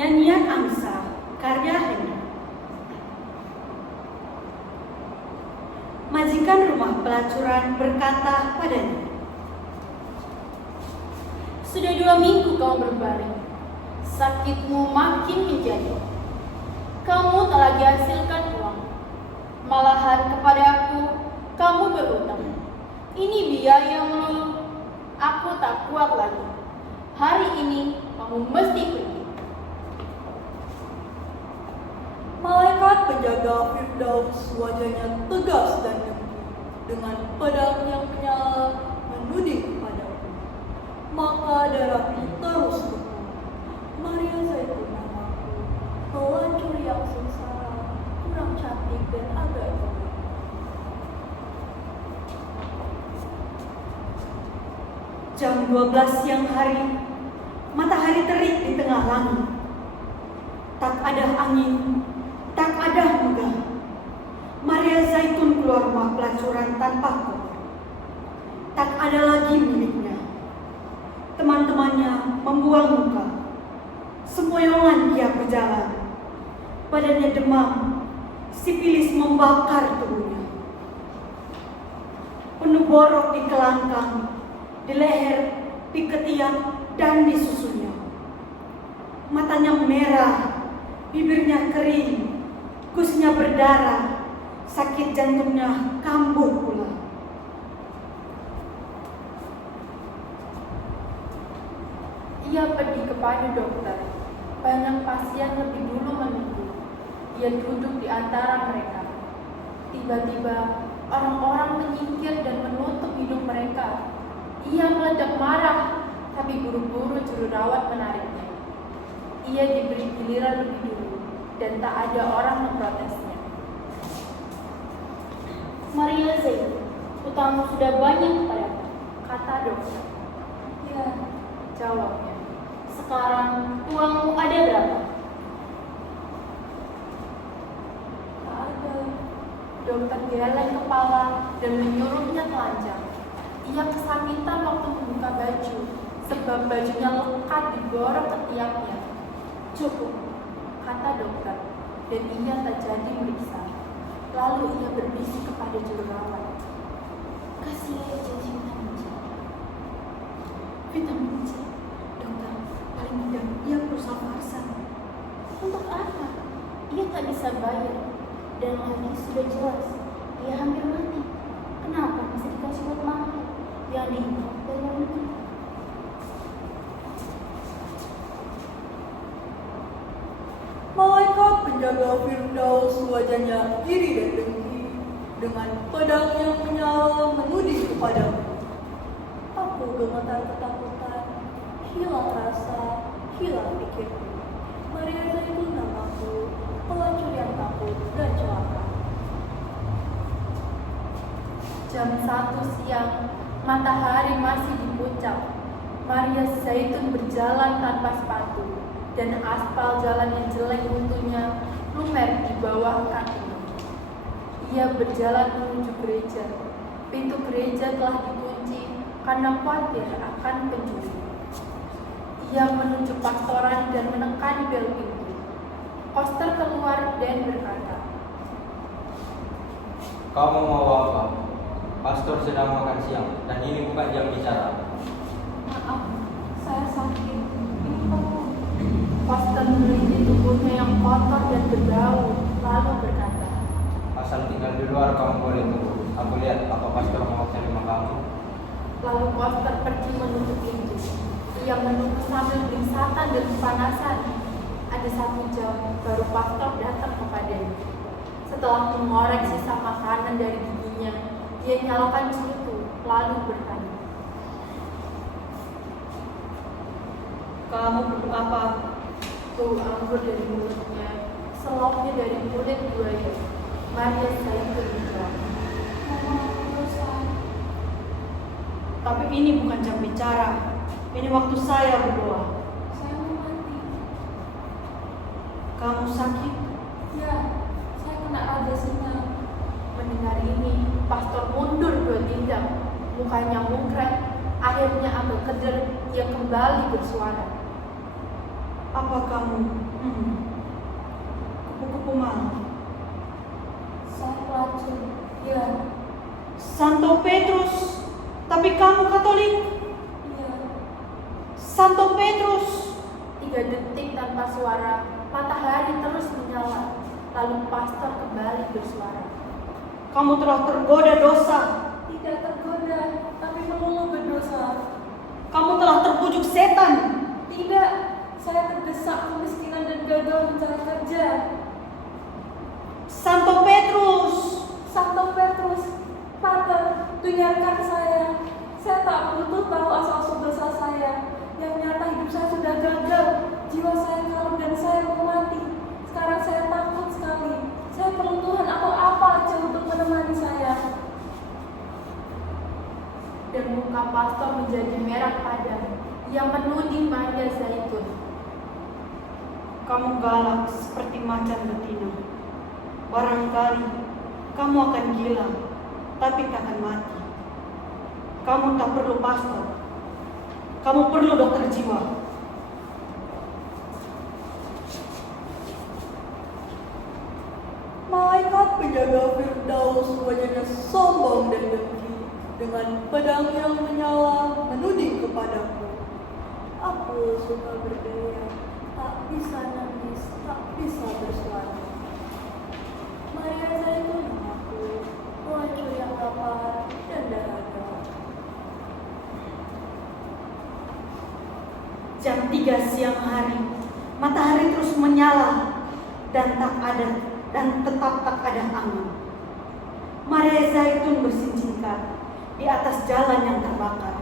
Nyanyian Angsa, karya Hendra. Majikan rumah pelacuran berkata padanya, "Sudah 2 minggu kau berbaring, sakitmu makin menjadi. Kamu tak lagi hasilkan uang, malahan kepada aku kamu berutang. Ini biaya melulu, aku tak kuat lagi. Hari ini kamu mesti pergi." Malaikat penjaga Firdaus wajahnya tegas dan dengki, dengan pedang yang menyala menuding kepadaku. Maka darahku terus beku. Maria Zaitun namaku, pelacur yang sengsara, kurang cantik dan agak egois. Jam 12 siang hari, matahari terik di tengah langit. Tak ada angin, tak ada megah. Maria Zaitun keluar rumah pelacuran tanpa koper. Tak ada lagi miliknya. Teman-temannya membuang muka. Sempoyongan ia berjalan. Badannya demam, sipilis membakar tubuhnya. Penuh borok di kelangkang, di leher, di ketiak, dan di susunya. Matanya merah, bibirnya kering, kusnya berdarah, sakit jantungnya kambuh pula. Ia pergi kepada dokter. Banyak pasien lebih dulu menunggu. Ia duduk di antara mereka. Tiba-tiba orang-orang menyingkir dan menutup hidung mereka. Ia meledak marah, tapi buru-buru juru rawat menariknya. Ia diberi giliran lebih dulu, dan tak ada orang memprotesnya. "Maria Zaitun, utangmu sudah banyak kepadaku," Kata dokter. "Ya," Jawabnya. "sekarang uangmu ada berapa?" Tak ada. Dokter geleng kepala dan menyuruhnya telanjang. Ia kesakitan waktu membuka baju, sebab bajunya lekat digorok ketiaknya. "Cukup," kata dokter, dan ia tak jadi meriksa. Lalu ia berbisik kepada juru rawat. "Kasih janji vitamin C." Vitamin C, dokter, paling tidak ia berusaha farsa. "Untuk apa? Ia tak bisa bayar. Dan lagi sudah jelas, ia hampir mati. Kenapa masih dikasih obat mahal yang diimpor dari luar negeri?" Malaikat penjaga Firdaus wajahnya iri dan dengki, dengan pedang yang menyala menuding kepadaku. Aku gemetar ketakutan, hilang rasa, hilang pikirku. Maria Zaitun namaku, pelacur yang takut dan celaka. Jam 1 siang, matahari masih di puncak. Maria Zaitun berjalan tanpa sepatu, dan aspal jalan yang jelek mutunya lumer di bawah kakinya. Ia berjalan menuju gereja. Pintu gereja telah dikunci karena khawatir akan pencuri. Ia menuju pastoran dan menekan bel pintu. Koster keluar dan berkata, "Kamu mau apa? Pastor sedang makan siang, dan ini bukan jam bicara." "Maaf, saya sakit. Ini kamu." Koster meneliti tubuhnya yang kotor dan berbau, lalu berkata, "Asal tinggal di luar kamu boleh tunggu. Aku lihat apa pastor mau terima kamu." Lalu Koster pergi menutup pintu. Ia menunggu sambil beringsatan dan kepanasan. Ada 1 jam baru pastor datang kepadanya. Setelah mengorek sisa makanan dari giginya, dia nyalakan celutu, lalu bertanya, Kamu butuh apa? bau anggur dari mulutnya, selopnya dari kulit buaya. Maria Zaitun menjawab, "Mama, aku bosan." Tapi ini bukan jam bicara. Ini waktu saya berdoa. "Saya mau mati." Kamu sakit? "Ya, saya kena raja singa." Mendengar ini, pastor mundur 2 tindak, mukanya mungkret. Akhirnya ambil keder, ia kembali bersuara, Apa kamu kupu-kupu malam? Saya pelacur. Ya, Santo Petrus, tapi kamu Katolik? iya. Santo Petrus, 3 detik tanpa suara, matahari terus menyala. Lalu pastor kembali bersuara. kamu telah tergoda dosa. Tidak tergoda, tapi melulu berdosa. Kamu telah terbujuk setan. Tidak, saya terdesak kemiskinan dan gagal mencari kerja. Santo Petrus, Santo Petrus, Pater, dengarkan saya. Saya tak butuh tahu asal-usul dosa saya. Yang nyata hidup saya sudah gagal. Jiwa saya kalem dan saya mau mati. Sekarang saya takut sekali. Saya perlu Tuhan atau apa aja untuk menemani saya. Dan muka pastor menjadi merah padam. Ia menuding Maria Zaitun. kamu galak seperti macan betina. Barangkali kamu akan gila, tapi takkan mati. Kamu tak perlu pastor. Kamu perlu dokter jiwa. Malaikat penjaga Firdaus wajahnya sombong dan dengki. Dengan pedang yang menyala menuding kepadaku. Aku suka berdaya, tak bisa nangis, tak bisa bersuara. Maria Zaitun aku, pelacur yang lapar dan dahaga. Jam 3 siang hari, matahari terus menyala dan tetap tak ada angin. Maria Zaitun bersinjingkat di atas jalan yang terbakar.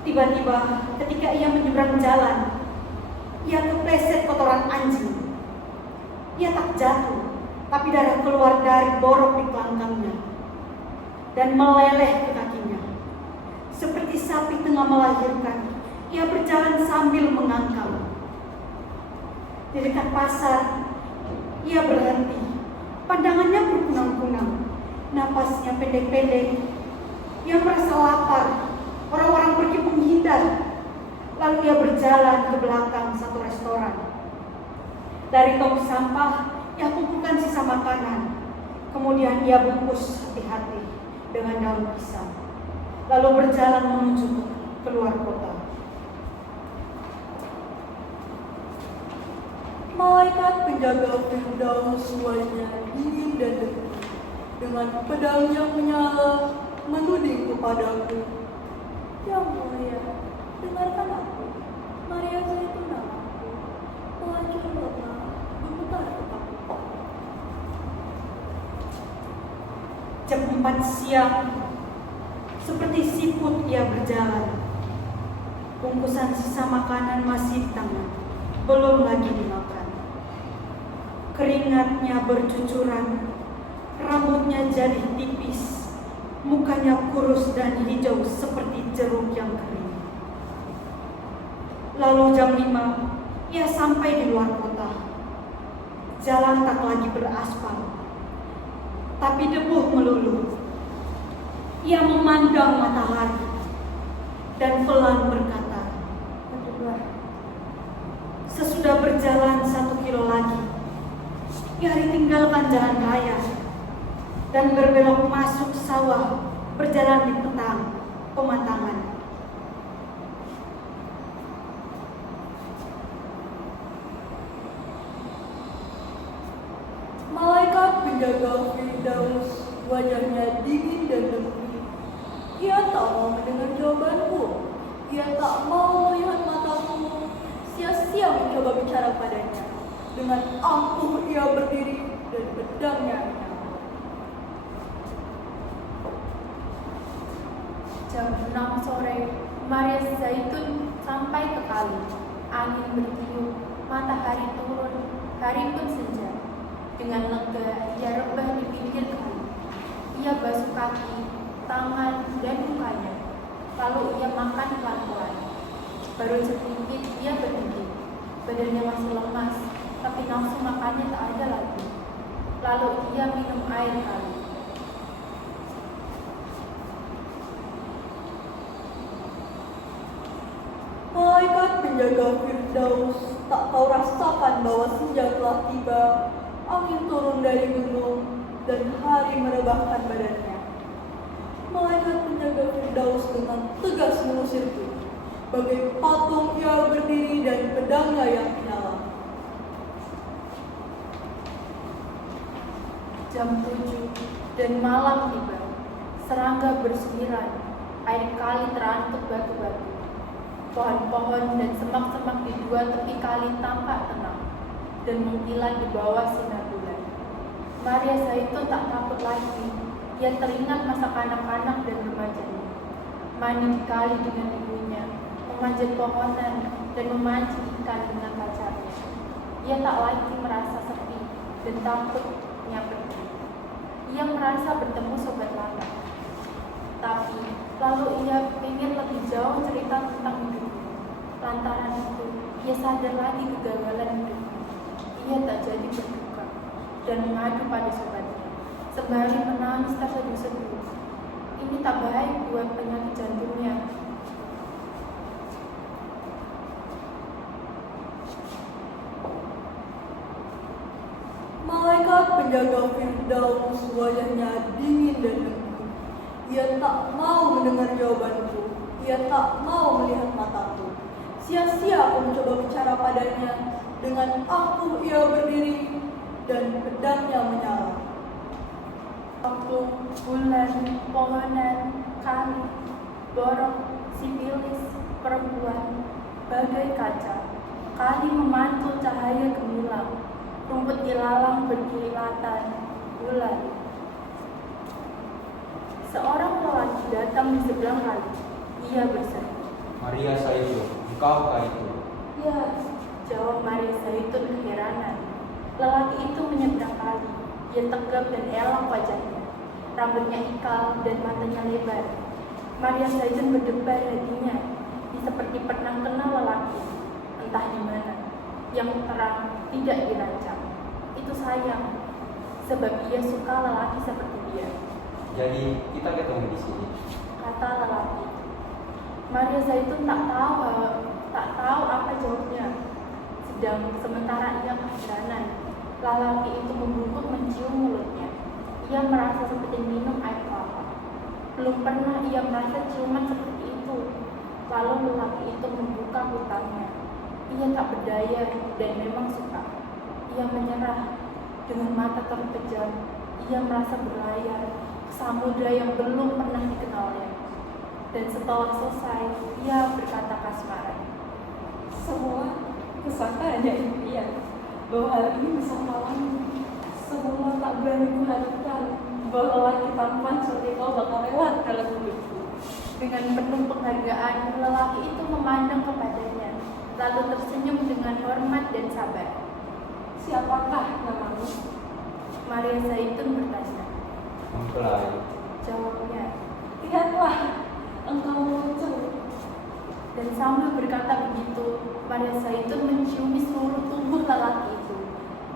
Tiba-tiba ketika ia menyeberang jalan, ia kepleset kotoran anjing. Ia tak jatuh, tapi darah keluar dari borok di kelangkangnya dan meleleh ke kakinya. Seperti sapi tengah melahirkan, ia berjalan sambil mengangkang. Di dekat pasar, ia berhenti. Pandangannya berkunang-kunang, napasnya pendek-pendek. Ia merasa lapar. Orang-orang pergi menghindar. Lalu ia berjalan ke belakang satu restoran. Dari tong sampah, ia kumpulkan sisa makanan. Kemudian ia bungkus hati-hati dengan daun pisang. Lalu berjalan menuju keluar kota. Malaikat penjaga Firdaus wajahnya dingin dan dengki. Dengan pedang yang menyala menuding kepadaku. Yang mulia, dengarkan aku. Maria Zaitun aku, pelacur lemah, gemetar ketakutan. Jam 4 siang, seperti siput ia berjalan. Bungkusan sisa makanan masih di tangan, belum lagi dimakan. Keringatnya bercucuran, rambutnya jadi tipis, mukanya kurus dan hijau seperti jeruk yang kering. Lalu jam 5, ia sampai di luar kota. Jalan tak lagi beraspal, tapi debu melulu. Ia memandang matahari dan pelan berkata, "Aduh." Sesudah berjalan 1 kilo lagi, ia ditinggalkan jalan raya dan berbelok masuk sawah, berjalan di petang pematangan. Malaikat penjaga Firdaus wajahnya dingin dan dengki. Ia tak mau mendengar jawabanku. Ia tak mau melihat mataku. Sia-sia mencoba bicara padanya. Dengan angkuh ia berdiri dan pedangnya menyala. Jam 6 sore, Maria Zaitun sampai ke kali. Angin bertiup, matahari turun, hari pun senja. Dengan lega, ia rebah di pinggir kali. Ia basuh kaki, tangan, dan mukanya. Lalu ia makan pelan-pelan. Baru sedikit ia berhenti. Badannya masih lemas, tapi nafsu makannya tak ada lagi. Lalu ia minum air kali. Malaikat penjaga Firdaus tak kau rasakan bahwa senja telah tiba, angin turun dari gunung, dan hari merebahkan badannya. Malaikat penjaga Firdaus dengan tegas mengusirku. Bagai patung ia berdiri dan pedangnya yang menyala. Jam 7 dan malam tiba. Serangga bersuiran, air kali terantuk batu-batu. Pohon-pohon dan semak-semak di dua tepi kali tampak tenang dan mengkilat di bawah sinar bulan. Maria Zaitun tak takut lagi. Ia teringat masa kanak-kanak dan remajanya. Mandi di kali dengan ibunya, memanjat pohonan dan memancing ikan dengan pacarnya. Ia tak lagi merasa sepi dan takutnya pergi. Ia merasa bertemu sobat lama. Tapi lalu ia ingin lebih jauh cerita tentang hidupnya. Lantaran itu, ia sadar lagi kegagalan hidupnya. Ia tak jadi berduka dan mengadu pada sobatnya, sembari menangis terseduh-seduh. Ini tak baik buat penyakit jantungnya. Malaikat penjaga Firdaus wajahnya dingin dan dengki. Ia tak mau mendengar jawabanku. Ia tak mau melihat mataku. Sia-sia aku mencoba bicara padanya. Dengan aku ia berdiri dan pedangnya menyala. Waktu, bulan, pohonan, kali, borok, sipilis, perempuan, bagai kaca. Kali memantul cahaya gemilang. Rumput ilalang berkilatan, bulan. Seorang lelaki datang di seberang kali. Ia berseru. Maria Zaitun, engkaukah itu? Ya, jawab Maria Zaitun keheranan. Lelaki itu menyeberang kali. Ia tegap dan elok wajahnya. Rambutnya ikal dan matanya lebar. Maria Zaitun berdebar hatinya. Dia seperti pernah kenal lelaki, entah di mana, yang terang tidak dirancang. Itu sayang, sebab ia suka lelaki seperti dia. Jadi kita ketemu di sini. Kata lelaki. Maria Zaitun tak tahu apa jawabnya. Sementara ia keheranan, lelaki itu membungkuk mencium mulutnya. Ia merasa seperti minum air kelapa. Belum pernah ia merasa ciuman seperti itu. Lalu lelaki itu membuka kutangnya. Ia tak berdaya dan memang suka. Ia menyerah. Dengan mata terpejam, ia merasa berlayar ke samudra yang belum pernah dikenalnya. Dan setelah selesai, ia berkata kasmaran. Semua kusangka hanya impian bahwa hal ini bisa malam. Semua tak berani kuharapkan bahwa lelaki tampan seperti kau bakal lewat dalam hidupku. Dengan penuh penghargaan, lelaki itu memandang kepadanya, lalu tersenyum dengan hormat dan sabar. Siapakah namamu? Maria Zaitun bertanya. Mempelai. Jawabnya. Lihatlah, engkau muncul. Dan sambil berkata begitu, Maria Zaitun menciumi seluruh tubuh lelaki itu.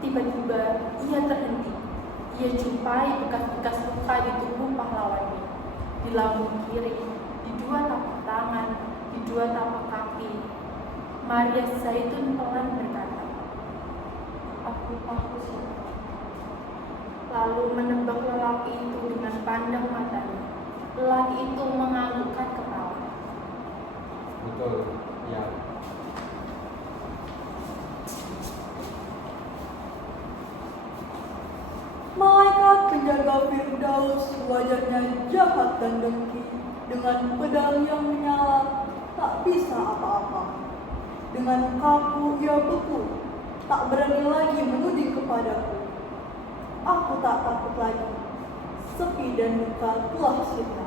Tiba-tiba, ia terhenti. Ia jumpai bekas-bekas luka di tubuh pahlawannya. Di lambung kiri, di dua tapak tangan, di dua tapak kaki. Maria Zaitun pelan berkata, "Aku tahu siapa." Lalu menebak lelaki itu dengan pandang matanya. Lelaki itu menganggukkan kepala. Betul, ya. Malaikat penjaga Firdaus wajahnya jahat dan dengki. Dengan pedang yang menyala, tak bisa apa-apa. Dengan kaku ia beku, tak berani lagi menuding kepadaku. Aku tak takut lagi. Sepi dan duka telah sirna.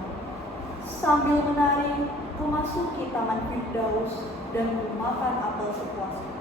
Sambil menari, memasuki taman Firdaus dan memakan apel sepuasnya.